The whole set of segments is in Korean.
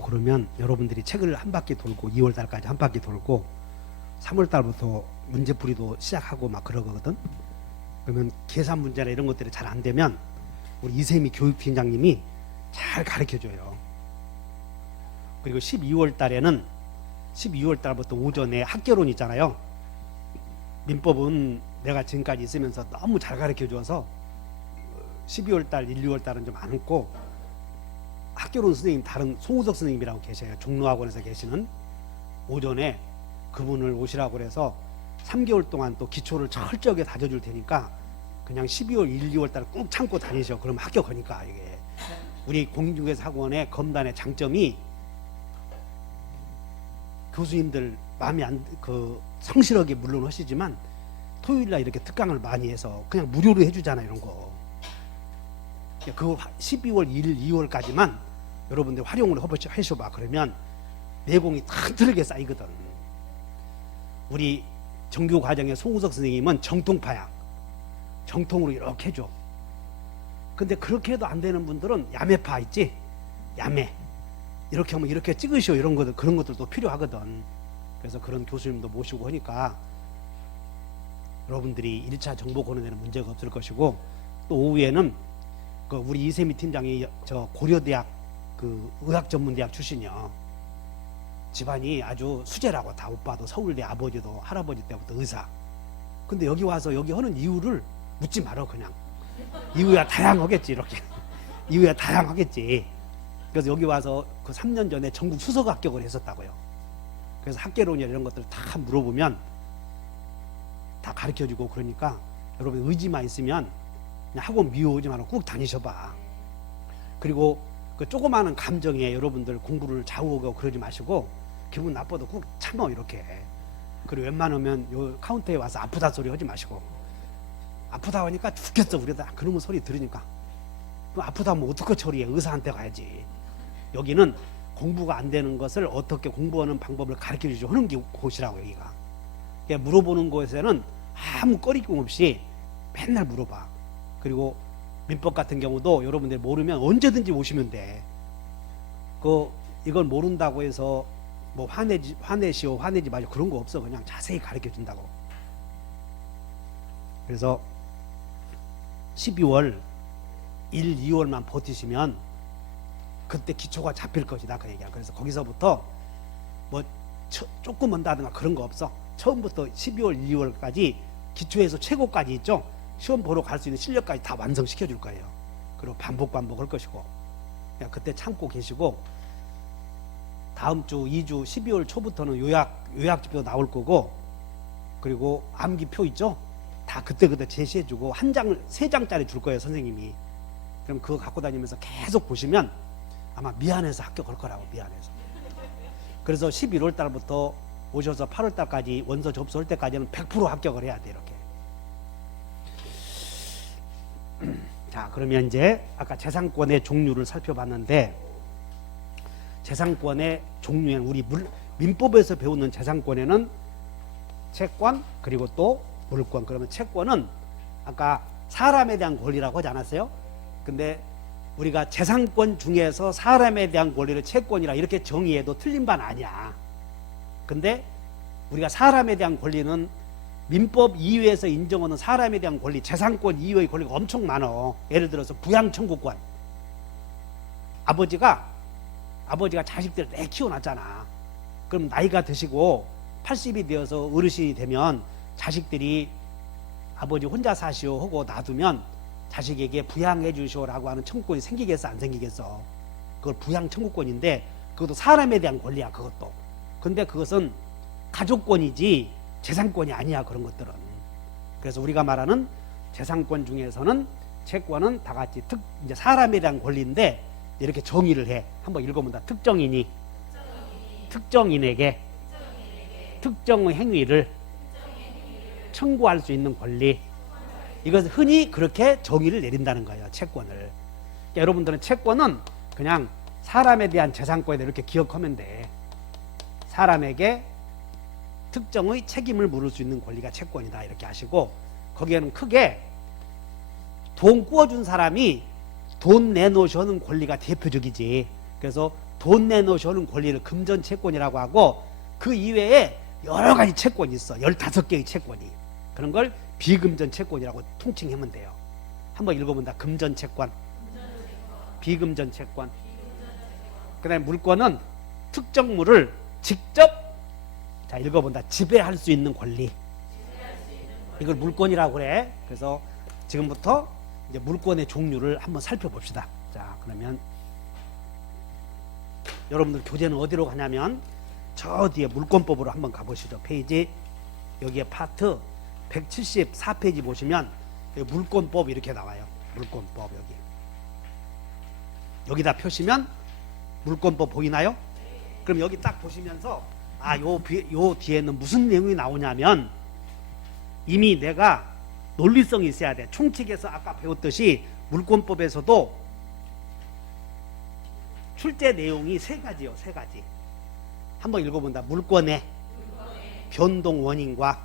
되고 그러면 여러분들이 책을 한 바퀴 돌고 2월 달까지 한 바퀴 돌고 3월 달부터 문제풀이도 시작하고 막 그러거든. 그러면 계산 문제나 이런 것들이 잘 안 되면 우리 이세미 교육팀장님이 잘 가르쳐줘요. 그리고 12월 달에는 12월 달부터 오전에 학개론 있잖아요. 민법은 내가 지금까지 있으면서 너무 잘 가르쳐줘서 12월 달, 1, 2월 달은 좀 안 웃고 학교론 선생님 다른 송우석 선생님이라고 계셔요. 종로학원에서 계시는 오전에 그분을 오시라고 그래서 3개월 동안 또 기초를 철저하게 다져줄 테니까 그냥 12월 1, 2월 달 꾹 참고 다니셔. 그럼 합격하니까. 이게 우리 공인중개사 학원의 검단의 장점이 교수님들 마음이 성실하게 물론 하시지만 토요일날 이렇게 특강을 많이 해서 그냥 무료로 해주잖아요. 이런 거. 그 12월 1일, 2월까지만 여러분들 활용을 해줘봐. 그러면 내공이 튼튼하게 쌓이거든. 우리 정규 과정의 송우석 선생님은 정통파야. 정통으로 이렇게 해줘. 근데 그렇게 해도 안 되는 분들은 야매파 있지? 야매. 이렇게 하면 이렇게 찍으시오. 이런 것들, 그런 것들도 필요하거든. 그래서 그런 교수님도 모시고 하니까 여러분들이 1차 정보 보는 데는 문제가 없을 것이고, 또 오후에는 그 우리 이세미 팀장이 저 고려대학 그 의학전문대학 출신이요. 집안이 아주 수재라고. 다 오빠도 서울대, 아버지도 할아버지 때부터 의사. 근데 여기 와서 여기 하는 이유를 묻지 말어. 그냥 이유야 다양하겠지. 이렇게 이유야 다양하겠지. 그래서 여기 와서 그 3년 전에 전국 수석 합격을 했었다고요. 그래서 학개론이나 이런 것들 다 물어보면 다 가르쳐주고. 그러니까 여러분 의지만 있으면 그냥 학원 미워오지 말고 꼭 다니셔봐. 그리고 그 조그마한 감정에 여러분들 공부를 좌우하고 그러지 마시고 기분 나빠도 꼭 참어. 이렇게. 그리고 웬만하면 요 카운터에 와서 아프다 소리 하지 마시고. 아프다 하니까 죽겠어 우리다. 그러면 소리 들으니까 또 아프다 하면 어떻게 처리해. 의사한테 가야지. 여기는 공부가 안 되는 것을 어떻게 공부하는 방법을 가르쳐주죠 하는 곳이라고. 여기가 물어보는 곳에는 아무 꺼리낌 없이 맨날 물어봐. 그리고 민법 같은 경우도 여러분들 모르면 언제든지 오시면 돼. 이걸 모른다고 해서 뭐 화내시오 화내지 마시오 그런 거 없어. 그냥 자세히 가르쳐 준다고. 그래서 12월 1, 2월만 버티시면 그때 기초가 잡힐 것이다. 그 얘기야. 그래서 거기서부터 뭐 조금 한다든가 그런 거 없어. 처음부터 12월, 2월까지 기초에서 최고까지 있죠. 시험 보러 갈 수 있는 실력까지 다 완성시켜 줄 거예요. 그리고 반복할 것이고. 그냥 그때 참고 계시고, 다음 주 2주 12월 초부터는 요약지표 나올 거고, 그리고 암기표 있죠. 다 그때 제시해 주고 한 장을 3장짜리 줄 거예요. 선생님이. 그럼 그거 갖고 다니면서 계속 보시면 아마 미안해서 합격할 거라고. 미안해서. 그래서 11월 달부터 오셔서 8월 달까지 원서 접수할 때까지는 100% 합격을 해야 돼. 이렇게. 자, 그러면 이제 아까 재산권의 종류를 살펴봤는데, 재산권의 종류에는 우리 민법에서 배우는 재산권에는 채권 그리고 또 물권. 그러면 채권은 아까 사람에 대한 권리라고 하지 않았어요? 근데 우리가 재산권 중에서 사람에 대한 권리를 채권이라 이렇게 정의해도 틀린 바는 아니야. 근데 우리가 사람에 대한 권리는 민법 이외에서 인정하는 사람에 대한 권리, 재산권 이외의 권리가 엄청 많아. 예를 들어서 부양청구권. 아버지가 자식들을 내 키워놨잖아. 그럼 나이가 드시고 80이 되어서 어르신이 되면 자식들이 아버지 혼자 사시오 하고 놔두면 자식에게 부양해 주시오라고 하는 청구권이 생기겠어 안 생기겠어? 그걸 부양청구권인데 그것도 사람에 대한 권리야. 그것도. 근데 그것은 가족권이지 재산권이 아니야. 그런 것들은. 그래서 우리가 말하는 재산권 중에서는 채권은 다 같이 이제 사람에 대한 권리인데 이렇게 정의를 해. 한번 읽어본다. 특정인에게 특정의 행위를 청구할 수 있는 권리. 이것을 흔히 그렇게 정의를 내린다는 거예요. 채권을. 그러니까 여러분들은 채권은 그냥 사람에 대한 재산권에 이렇게 기억하면 돼. 사람에게 특정의 책임을 물을 수 있는 권리가 채권이다. 이렇게 하시고, 거기에는 크게 돈 꾸어준 사람이 돈 내놓으셔는 권리가 대표적이지. 그래서 돈 내놓으시는 권리를 금전 채권이라고 하고 그 이외에 여러 가지 채권이 있어. 15개의 채권이. 그런 걸 비금전 채권이라고 통칭하면 돼요. 한번 읽어본다. 금전 채권, 비금전 채권. 그 다음에 물권은 특정물을 직접 자 읽어본다. 지배할 수 있는 권리. 이걸 물권이라고 그래. 그래서 지금부터 이제 물권의 종류를 한번 살펴봅시다. 자 그러면 여러분들 교재는 어디로 가냐면 저 뒤에 물권법으로 한번 가보시죠. 페이지 여기에 파트 174페이지 보시면 여기 물권법 이렇게 나와요. 물권법 여기다 펴시면 물권법 보이나요? 그럼 여기 딱 보시면서 요 뒤에는 무슨 내용이 나오냐면 이미 내가 논리성이 있어야 돼. 총칙에서 아까 배웠듯이 물권법에서도 출제 내용이 세 가지요. 세 가지. 한번 읽어본다. 물권의 변동 원인과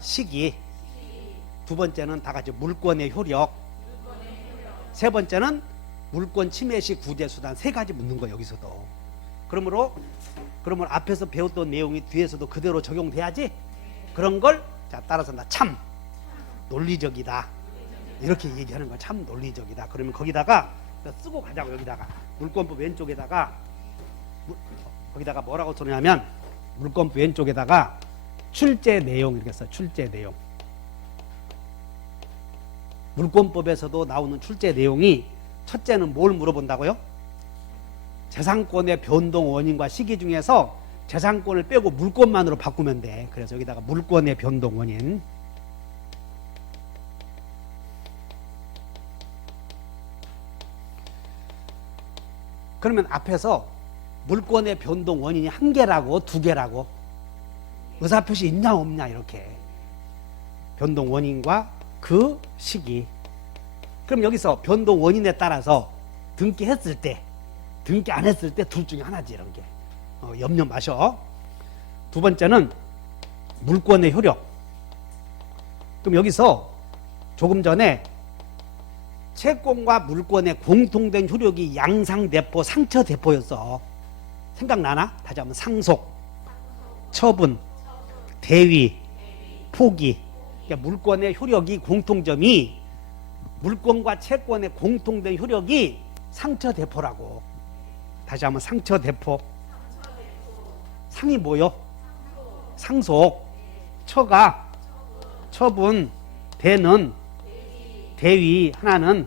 시기. 두 번째는 다 같이 물권의 효력. 세 번째는 물권 침해 시 구제 수단. 세 가지 묻는 거예요. 여기서도. 그러면 앞에서 배웠던 내용이 뒤에서도 그대로 적용돼야지. 그런 걸 자 따라서 나 참 논리적이다. 이렇게 얘기하는 거야. 참 논리적이다. 그러면 거기다가 쓰고 가자고. 여기다가 물권법 왼쪽에다가 거기다가 뭐라고 쓰냐면 물권법 왼쪽에다가 출제 내용 이렇게 써. 출제 내용. 물권법에서도 나오는 출제 내용이 첫째는 뭘 물어본다고요? 재산권의 변동 원인과 시기 중에서 재산권을 빼고 물권만으로 바꾸면 돼. 그래서 여기다가 물권의 변동 원인. 그러면 앞에서 물권의 변동 원인이 한 개라고 두 개라고 의사표시 있냐 없냐 이렇게 변동 원인과 그 시기. 그럼 여기서 변동 원인에 따라서 등기했을 때 등기 안 했을 때 둘 중에 하나지. 이런 게 염려 마셔. 두 번째는 물권의 효력. 그럼 여기서 조금 전에 채권과 물권의 공통된 효력이 양상대포, 상처대포였어. 생각나나? 다시 한번 상속, 처분, 대위, 포기. 그러니까 물권의 효력이 공통점이 물권과 채권의 공통된 효력이 상처대포라고. 다시 한번 상처대포. 상이 뭐요? 상속, 처가, 처분, 대는, 대위, 하나는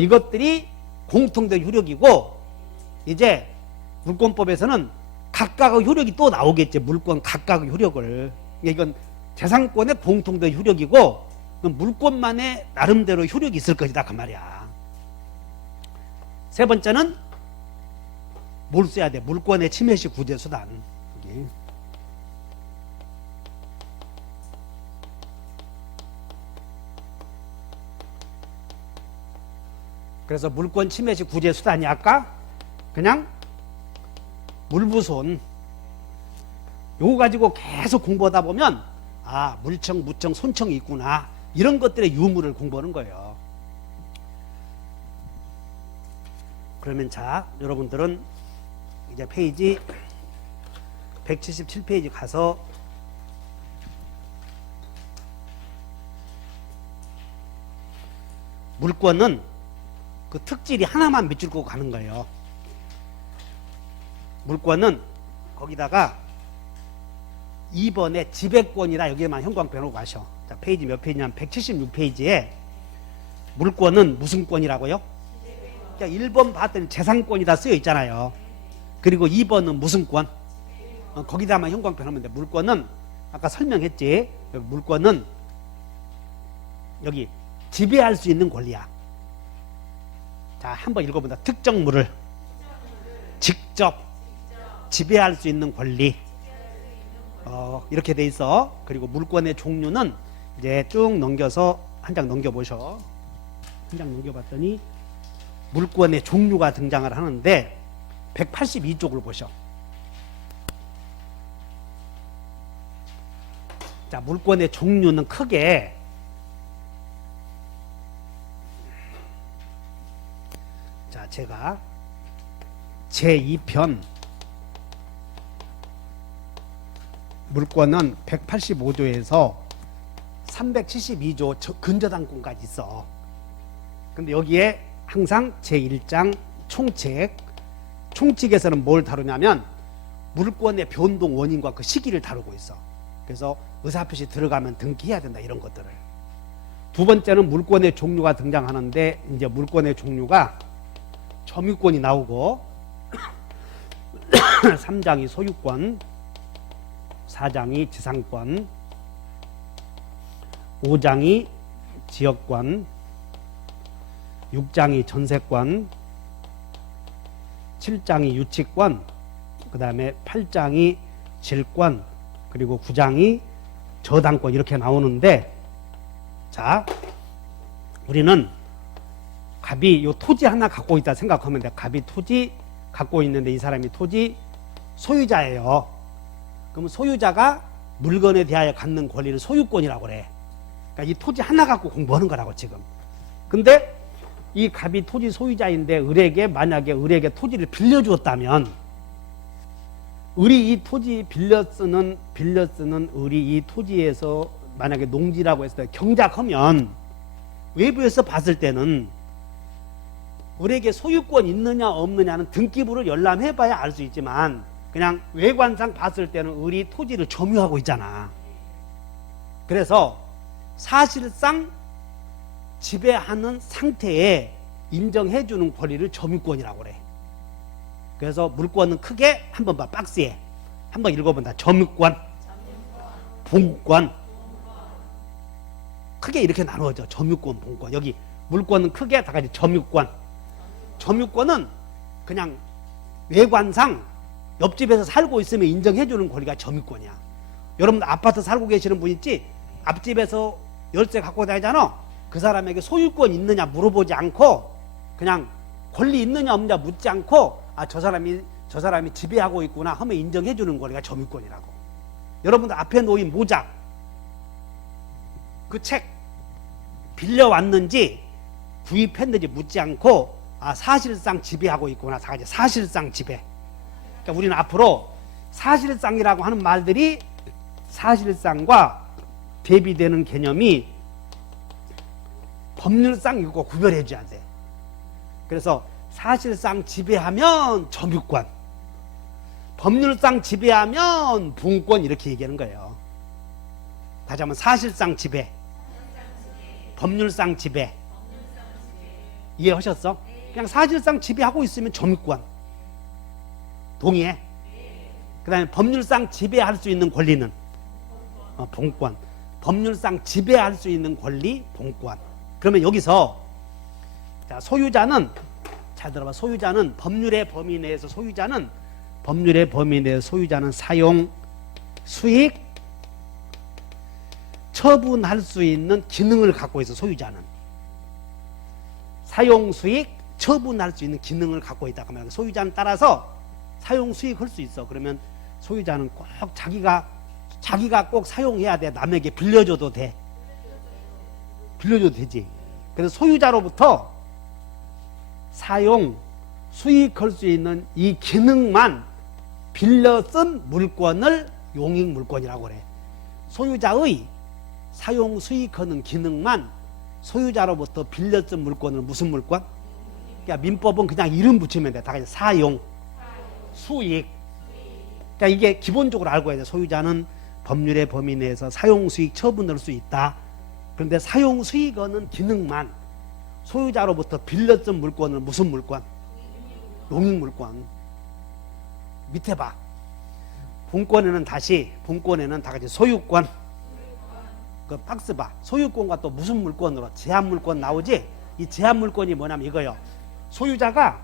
이것들이 공통된 효력이고 이제 물권법에서는 각각의 효력이 또 나오겠지. 물권 각각의 효력을. 이건 재산권의 공통된 효력이고 물권만의 나름대로 효력이 있을 것이다 그 말이야. 세 번째는 뭘 써야 돼? 물권의 침해 시 구제 수단. 여기. 그래서 물권 침해 시 구제 수단이 아까 그냥 물부손 요거 가지고 계속 공부하다 보면 물청, 무청, 손청이 있구나. 이런 것들의 유무를 공부하는 거예요. 그러면 자, 여러분들은 이제 페이지 177페이지 가서 물권은 그 특질이 하나만 밑줄 끄고 가는 거예요. 물권은 거기다가 2번에 지배권이라 여기에만 형광펜 놓고 가셔. 자, 페이지 몇 페이지냐면 176페이지에 물권은 무슨 권이라고요? 그러니까 1번 봤더니 재산권이다 쓰여 있잖아요. 그리고 2번은 무슨 권? 거기다만 형광펜 하면 돼. 물권은 아까 설명했지. 여기 물권은 여기 지배할 수 있는 권리야. 자, 한번 읽어본다. 특정물을 직접 지배할 수 있는 권리. 이렇게 돼 있어. 그리고 물권의 종류는 이제 쭉 넘겨서 한 장 넘겨보셔. 한 장 넘겨봤더니 물권의 종류가 등장을 하는데 182쪽을 보셔. 자, 물권의 종류는 크게 자, 제가 제2편 물권은 185조에서 372조 근저당권까지 있어. 근데 여기에 항상 제1장 총칙에서는 뭘 다루냐면 물권의 변동 원인과 그 시기를 다루고 있어. 그래서 의사표시 들어가면 등기해야 된다, 이런 것들을. 두 번째는 물권의 종류가 등장하는데, 이제 물권의 종류가 점유권이 나오고 3장이 소유권, 4장이 지상권, 5장이 지역권, 6장이 전세권, 7장이 유치권, 그 다음에 8장이 질권, 그리고 9장이 저당권, 이렇게 나오는데, 자, 우리는 갑이 요 토지 하나 갖고 있다 생각하면 돼. 갑이 토지 갖고 있는데 이 사람이 토지 소유자예요. 그러면 소유자가 물건에 대하여 갖는 권리를 소유권이라고 그래. 그러니까 이 토지 하나 갖고 공부하는 거라고 지금. 근데 이 갑이 토지 소유자인데 만약에 을에게 토지를 빌려주었다면, 을이 이 토지 빌려 쓰는 을이 이 토지에서 만약에 농지라고 했을 때 경작하면, 외부에서 봤을 때는 을에게 소유권 있느냐 없느냐는 등기부를 열람해봐야 알 수 있지만, 그냥 외관상 봤을 때는 을이 토지를 점유하고 있잖아. 그래서 사실상 지배하는 상태에 인정해주는 권리를 점유권이라고 그래. 그래서 물권은 크게 한번 봐, 박스에 한번 읽어본다. 점유권, 본권, 크게 이렇게 나누어져. 점유권, 본권. 여기 물권은 크게 다 같이 점유권. 점유권은 그냥 외관상 옆집에서 살고 있으면 인정해주는 권리가 점유권이야. 여러분 아파트 살고 계시는 분 있지? 앞집에서 열쇠 갖고 다니잖아. 그 사람에게 소유권 있느냐 물어보지 않고, 그냥 권리 있느냐 없느냐 묻지 않고, 아, 저 사람이 지배하고 있구나 하면 인정해주는 권리가 점유권이라고. 여러분들 앞에 놓인 모자, 그 책 빌려왔는지 구입했는지 묻지 않고, 아, 사실상 지배하고 있구나. 사실상 지배. 그러니까 우리는 앞으로 사실상이라고 하는 말들이 사실상과 대비되는 개념이 법률상 이거 구별해 줘야 돼. 그래서 사실상 지배하면 점유권, 법률상 지배하면 분권, 이렇게 얘기하는 거예요. 다시 한번, 사실상 지배, 법률상 지배. 이해하셨어? 그냥 사실상 지배하고 있으면 점유권. 동의해? 그 다음에 법률상 지배할 수 있는 권리는 본권. 법률상 지배할 수 있는 권리, 본권. 그러면 여기서, 자, 소유자는, 잘 들어봐. 소유자는 법률의 범위 내에서 소유자는 사용, 수익, 처분할 수 있는 기능을 갖고 있어. 소유자는 사용, 수익, 처분할 수 있는 기능을 갖고 있다. 그러면 소유자는 따라서 사용, 수익할 수 있어. 그러면 소유자는 꼭 자기가 꼭 사용해야 돼. 남에게 빌려줘도 돼. 빌려줘도 되지. 그래서 소유자로부터 사용, 수익할 수 있는 이 기능만 빌려 쓴 물권을 용익물권이라고 그래. 소유자의 사용, 수익하는 기능만 소유자로부터 빌려 쓴 물권을 무슨 물권? 그러니까 민법은 그냥 이름 붙이면 돼. 다 같이 사용, 수익. 그러니까 이게 기본적으로 알고 해야 돼. 소유자는 법률의 범위 내에서 사용, 수익 처분할 수 있다. 그런데 사용, 수익하는 기능만 소유자로부터 빌려 쓴 물권을 무슨 물권? 용익물권. 밑에 봐. 본권에는 다 같이 소유권. 그 박스 봐. 소유권과 또 무슨 물권으로? 제한물권 나오지? 이 제한물권이 뭐냐면 이거요. 소유자가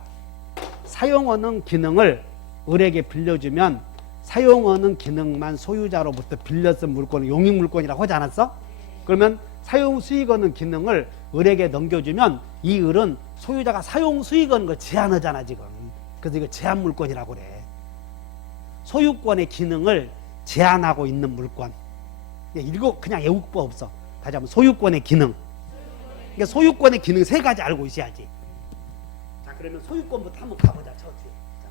사용하는 기능을 을에게 빌려주면 사용하는 기능만 소유자로부터 빌려 쓴 물권을 용익물권이라고 하지 않았어? 그러면 사용, 수익하는 기능을 을에게 넘겨주면 이 을은 소유자가 사용, 수익하는 걸 제한하잖아 지금. 그래서 이거 제한물권이라고 그래. 소유권의 기능을 제한하고 있는 물권. 이거 그냥 외울 거 없어. 다시 한번, 소유권의 기능. 그러니까 소유권의 기능 세 가지 알고 있어야지. 자, 그러면 소유권부터 한번 가보자. 저 뒤에. 자,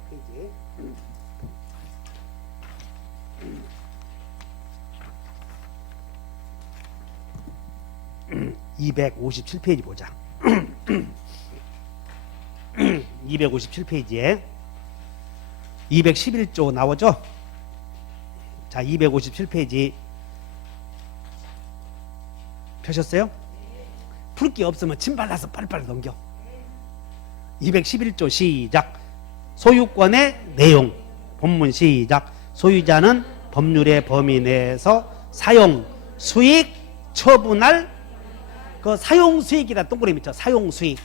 257페이지 보자. 257페이지에 211조 나오죠? 자, 257페이지 펴셨어요? 풀 게 없으면 침 발라서 빨리빨리 넘겨. 211조 시작. 소유권의 내용. 본문 시작. 소유자는 법률의 범위 내에서 사용, 수익, 처분할 그 사용 수익이다 동그라미 쳐. 사용 수익.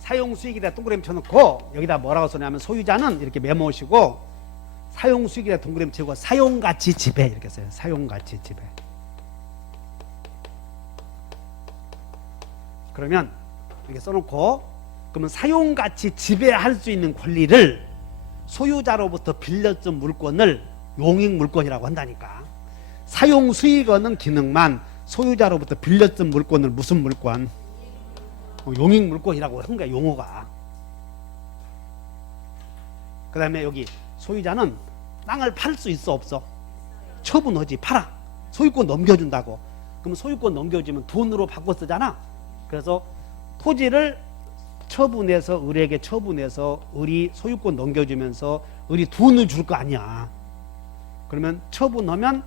사용 수익이다 동그라미 쳐놓고 여기다 뭐라고 써냐면 소유자는 이렇게 메모시고 사용 수익이다 동그라미 치고 사용 가치 지배 이렇게 써요. 사용 가치 지배. 그러면 이렇게 써놓고 그러면 사용 가치 지배할 수 있는 권리를 소유자로부터 빌렸던 물건을 용익 물건이라고 한다니까. 사용 수익 얻는 기능만 소유자로부터 빌렸던 물건을 무슨 물건? 용익 물건이라고 한 거야, 용어가. 그 다음에 여기 소유자는 땅을 팔 수 있어 없어? 처분하지. 팔아. 소유권 넘겨준다고. 그럼 소유권 넘겨주면 돈으로 바꿔 쓰잖아. 그래서 토지를 처분해서 을에게 처분해서 을이 소유권 넘겨주면서 을이 돈을 줄 거 아니야. 그러면 처분하면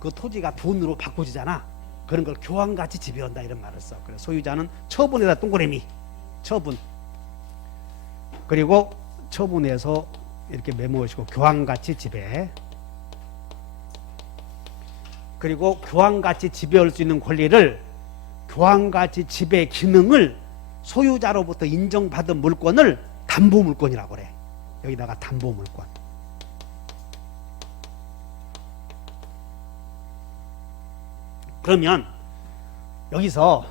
그 토지가 돈으로 바꿔지잖아. 그런 걸 교환가치 지배한다 이런 말을 써. 그래서 소유자는 처분에다 동그라미 처분. 그리고 처분해서 이렇게 메모하시고 교환가치 지배. 그리고 교환가치 지배할 수 있는 권리를 교환가치 지배 기능을 소유자로부터 인정받은 물건을 담보물건이라고 그래. 여기다가 담보물건. 그러면 여기서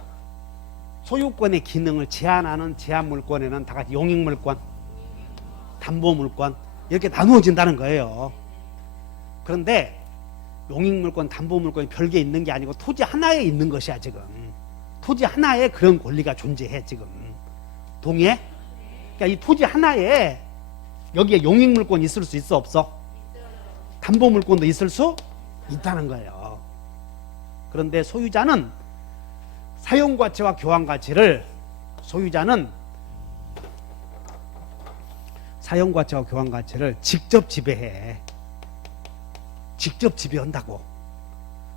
소유권의 기능을 제한하는 제한물건에는 다 같이 용익물건, 담보물건 이렇게 나누어진다는 거예요. 그런데 용익물건, 담보물건이 별개 있는 게 아니고 토지 하나에 있는 것이야 지금. 토지 하나에 그런 권리가 존재해 지금. 동의해? 그러니까 이 토지 하나에 여기에 용익물건이 있을 수 있어 없어? 담보물건도 있을 수 있다는 거예요. 그런데 소유자는 사용가치와 교환가치를 사용가치와 교환가치를 직접 지배해. 직접 지배한다고.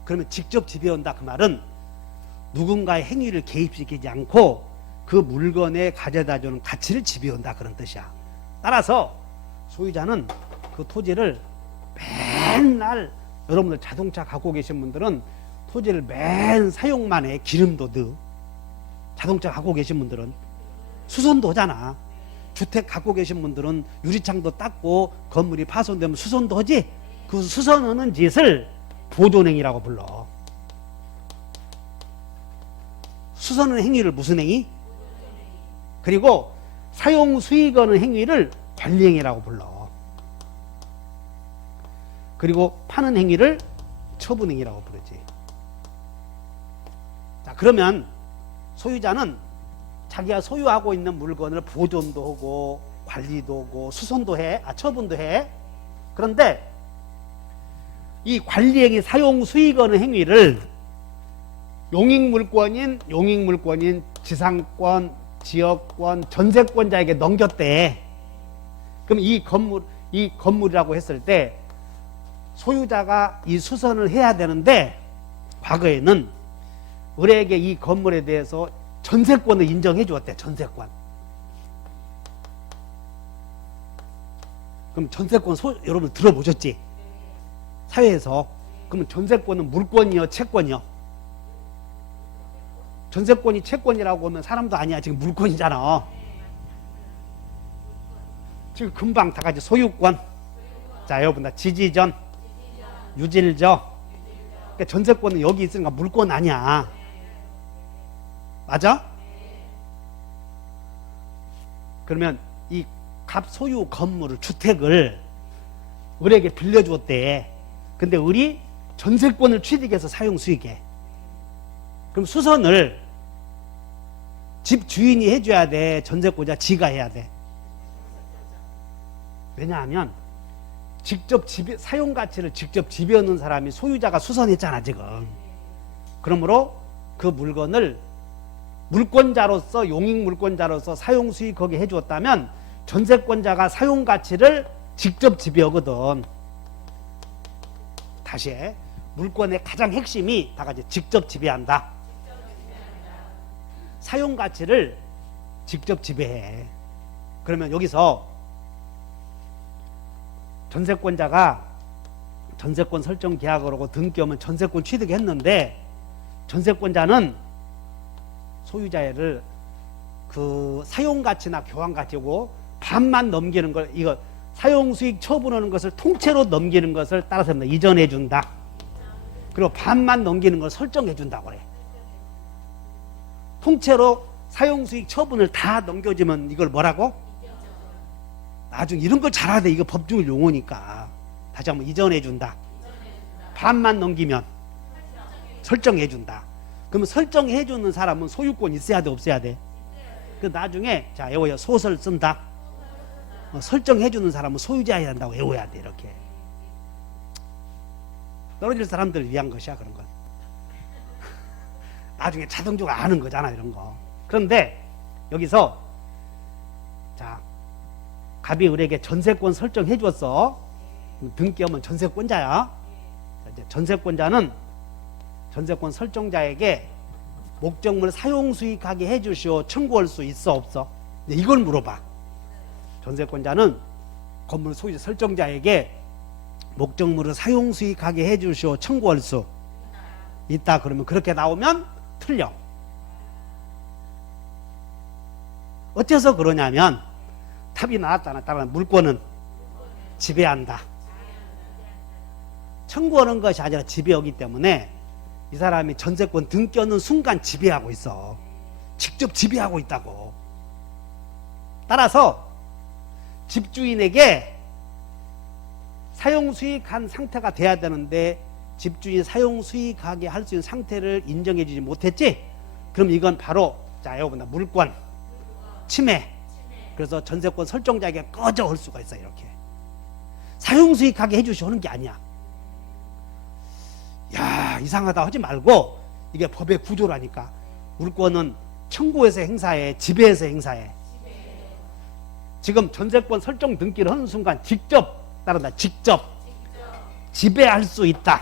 그러면 직접 지배한다 그 말은 누군가의 행위를 개입시키지 않고 그 물건에 가져다주는 가치를 지배한다 그런 뜻이야. 따라서 소유자는 그 토지를 맨날 여러분들 자동차 갖고 계신 분들은 토지를 맨 사용만 해. 기름도 넣어. 자동차 갖고 계신 분들은 수선도 하잖아. 주택 갖고 계신 분들은 유리창도 닦고 건물이 파손되면 수선도 하지. 그 수선하는 짓을 보존행위라고 불러. 수선하는 행위를 무슨 행위? 그리고 사용 수익하는 행위를 관리행위라고 불러. 그리고 파는 행위를 처분행위라고 부르지. 자, 그러면 소유자는 자기가 소유하고 있는 물건을 보존도 하고 관리도 하고 수선도 해. 처분도 해. 그런데 이 관리행위, 사용 수익하는 행위를 용익물권인 지상권, 지역권, 전세권자에게 넘겼대. 그럼 이 건물이라고 했을 때 소유자가 이 수선을 해야 되는데 과거에는 을에게 이 건물에 대해서 전세권을 인정해 주었대. 전세권. 그럼 전세권 여러분 들어보셨지? 사회에서. 그러면 전세권은 물권이요, 채권이요? 전세권이 채권이라고 하면 사람도 아니야. 지금 물권이잖아. 지금 금방 다 같이 소유권. 자, 여러분 다 지지전, 유질저. 그러니까 전세권은 여기 있으니까 물권 아니야. 맞아? 그러면 이 갑소유 건물을, 주택을 을에게 빌려주었대. 근데 을이 전세권을 취득해서 사용 수익해. 그럼 수선을 집 주인이 해줘야 돼? 전세권자 지가 해야 돼? 왜냐하면 직접 사용 가치를 직접 지배하는 사람이 소유자가 수선했잖아 지금. 그러므로 그 물건을 물권자로서 용익 물권자로서 사용 수익하게 해주었다면 전세권자가 사용 가치를 직접 지배하거든. 다시 해. 물권의 가장 핵심이 다 같이 직접 지배한다. 사용 가치를 직접 지배해. 그러면 여기서 전세권자가 전세권 설정 계약을 하고 등기하면 전세권 취득했는데 전세권자는 소유자를 그 사용 가치나 교환 가치고 반만 넘기는 걸, 이거 사용 수익 처분하는 것을 통째로 넘기는 것을 따라서 이전해 준다. 그리고 반만 넘기는 걸 설정해 준다고 그래. 통째로 사용 수익 처분을 다 넘겨주면 이걸 뭐라고? 나중에 이런 걸 잘해야 돼. 이거 법률 용어니까. 다시 한번 이전해 준다. 반만 넘기면 설정해 준다. 그러면 설정해 주는 사람은 소유권 있어야 돼, 없어야 돼? 그 나중에 자, 외워요. 소설 쓴다. 설정해 주는 사람은 소유자여야 한다고 외워야 돼. 이렇게 떨어질 사람들을 위한 것이야, 그런 건. 나중에 자동적으로 아는 거잖아, 이런 거. 그런데 여기서 자, 갑이 을에게 전세권 설정해 줬어. 등기하면 전세권자야. 이제 전세권자는 전세권 설정자에게 목적물 사용 수익하게 해주시오 청구할 수 있어, 없어? 이걸 물어봐. 전세권자는 건물 소유자 설정자에게 목적물을 사용 수익하게 해주시오 청구할 수 있다. 그러면 그렇게 나오면 틀려. 어째서 그러냐면 답이 나왔잖아. 따라서 물권은 지배한다. 청구하는 것이 아니라 지배하기 때문에 이 사람이 전세권 등기하는 순간 지배하고 있어. 직접 지배하고 있다고. 따라서 집주인에게 사용 수익한 상태가 돼야 되는데 집주인 사용 수익하게 할 수 있는 상태를 인정해 주지 못했지? 그럼 이건 바로 자, 여러분 물권 침해. 그래서 전세권 설정자에게 꺼져 올 수가 있어. 이렇게 사용 수익하게 해주시오 하는 게 아니야. 야, 이상하다 하지 말고 이게 법의 구조라니까. 물권은 청구해서 행사해, 지배해서 행사해. 지금 전세권 설정 등기를 하는 순간 직접 따른다. 직접 지배할 수 있다.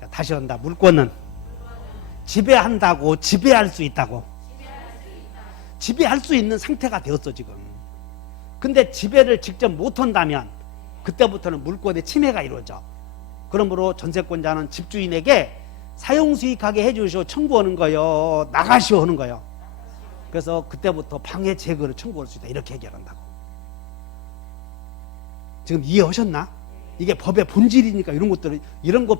자, 다시 한다. 물권은 지배한다고, 지배할 수 있다고. 지배할 수 있는 상태가 되었어 지금. 근데 지배를 직접 못한다면 그때부터는 물권의 침해가 이루어져. 그러므로 전세권자는 집주인에게 사용수익하게 해주시오 청구하는 거요, 나가시오 하는 거요. 그래서 그때부터 방해 제거를 청구할 수 있다. 이렇게 해결한다고. 지금 이해하셨나? 이게 법의 본질이니까 이런 것들을, 이런 거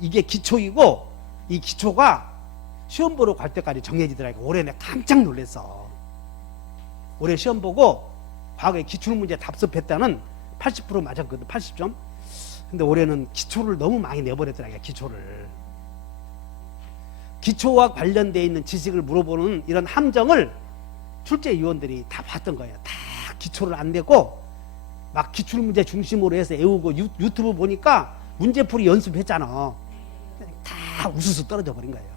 이게 기초이고, 이 기초가 시험 보러 갈 때까지 정해지더라고. 올해 내가 깜짝 놀랐어. 올해 시험 보고 과거에 기출문제 답습했다는 80% 맞았거든. 80점. 근데 올해는 기초를 너무 많이 내버렸더라고요. 기초를. 기초와 관련되어 있는 지식을 물어보는 이런 함정을 출제위원들이 다 봤던 거예요. 다 기초를 안 내고 막 기출문제 중심으로 해서 외우고 유튜브 보니까 문제풀이 연습했잖아. 다 우수수 떨어져 버린 거예요.